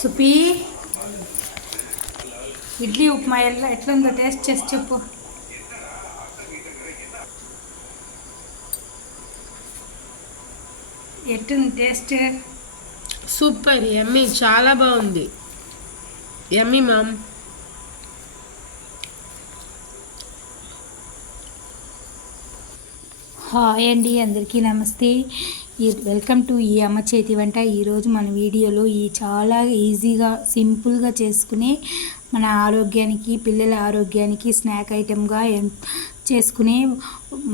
సుపి. ఇడ్లీ ఉప్మా ఎలా ఎట్లుందో టేస్ట్ చేసి చెప్పు. ఎట్టుంది టేస్ట్? సూపర్ ఎమ్మీ చాలా బాగుంది. Emmy ma'am. హాయ్ అండి అందరికీ నమస్తే. ఈ- వెల్కమ్ టు ఈ అమ్మ చేతి వంట. ఈరోజు మన వీడియోలో ఈ చాలా ఈజీగా సింపుల్గా చేసుకునే మన ఆరోగ్యానికి పిల్లల ఆరోగ్యానికి స్నాక్ ఐటెంగా చేసుకునే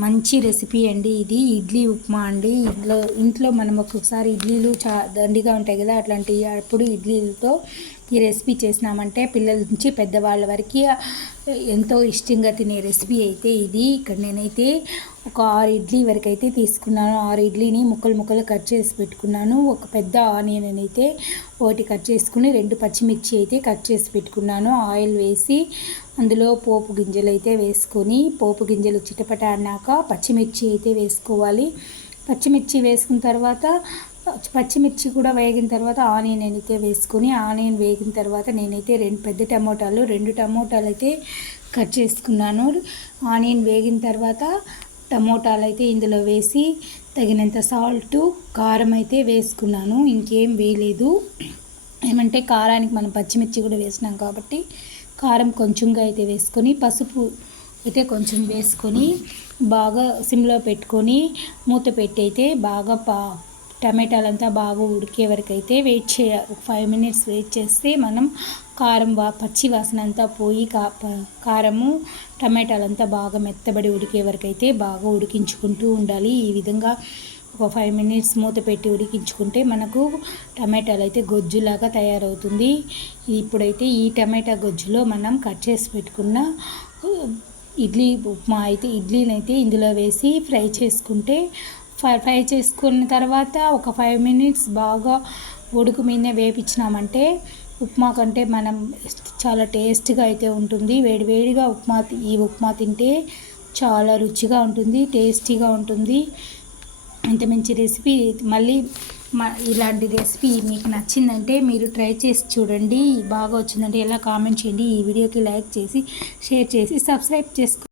మంచి రెసిపీ అండి ఇది. ఇడ్లీ ఉప్మా అండి. ఇంట్లో ఇంట్లో మనం ఒక్కొక్కసారి ఇడ్లీలు చా దండిగా ఉంటాయి కదా అట్లాంటి అప్పుడు ఇడ్లీలతో ఈ రెసిపీ చేసినామంటే పిల్లల నుంచి పెద్దవాళ్ళ వరకు ఎంతో ఇష్టంగా తినే రెసిపీ అయితే ఇది. ఇక్కడ నేనైతే ఒక ఆరు ఇడ్లీ వరకు అయితే తీసుకున్నాను. ఆరు ఇడ్లీని ముక్కలు ముక్కలు కట్ చేసి పెట్టుకున్నాను. ఒక పెద్ద ఆనియన్ అయితే ఒకటి కట్ చేసుకుని రెండు పచ్చిమిర్చి అయితే కట్ చేసి పెట్టుకున్నాను. ఆయిల్ వేసి అందులో పోపు గింజలు అయితే వేసుకొని పోపు గింజలు చిటపట అన్నాక పచ్చిమిర్చి అయితే వేసుకోవాలి. పచ్చిమిర్చి వేసుకున్న తర్వాత పచ్చిమిర్చి కూడా వేగిన తర్వాత ఆనియన్ అయితే వేసుకొని ఆనియన్ వేగిన తర్వాత నేనైతే రెండు పెద్ద టమోటాలు రెండు టమోటాలు అయితే కట్ చేసుకున్నాను. ఆనియన్ వేగిన తర్వాత టమోటాలు అయితే ఇందులో వేసి తగినంత సాల్ట్ కారం అయితే వేసుకున్నాను. ఇంకేం వేయలేదు. ఏమంటే కారానికి మనం పచ్చిమిర్చి కూడా వేసినాం కాబట్టి కారం కొంచెంగా అయితే వేసుకొని పసుపు అయితే కొంచెం వేసుకొని బాగా సిమ్లో పెట్టుకొని మూత పెట్టి అయితే బాగా పా టమాటాలంతా బాగా ఉడికే వరకు అయితే వెయిట్ చేయాలి ఫైవ్ మినిట్స్ వెయిట్ చేస్తే మనం కారం బా పచ్చి వాసన అంతా పోయి కా కారము టమాటాలంతా బాగా మెత్తబడి ఉడికే వరకు అయితే బాగా ఉడికించుకుంటూ ఉండాలి. ఈ విధంగా ఒక ఫైవ్ మినిట్స్ మూత పెట్టి ఉడికించుకుంటే మనకు టమాటాలు అయితే గొజ్జులాగా తయారవుతుంది. ఇప్పుడైతే ఈ టమాటా గొజ్జులో మనం కట్ చేసి పెట్టుకున్న ఇడ్లీ ఉప్మా అయితే ఇడ్లీని అయితే ఇందులో వేసి ఫ్రై చేసుకుంటే ఫ్రై ఫ్రై చేసుకున్న తర్వాత ఒక ఫైవ్ మినిట్స్ బాగా ఉడుకు మీదనే వేపించినామంటే ఉప్మా కంటే మనం చాలా టేస్ట్గా అయితే ఉంటుంది. వేడివేడిగా ఉప్మా ఈ ఉప్మా తింటే చాలా రుచిగా ఉంటుంది టేస్టీగా ఉంటుంది. ఇంత మంచి రెసిపీ మళ్ళీ మా ఇలాంటి రెసిపీ మీకు నచ్చిందంటే మీరు ట్రై చేసి చూడండి. బాగా వచ్చిందంటే ఎలా కామెంట్ చేయండి. ఈ వీడియోకి లైక్ చేసి షేర్ చేసి సబ్స్క్రైబ్ చేసుకోండి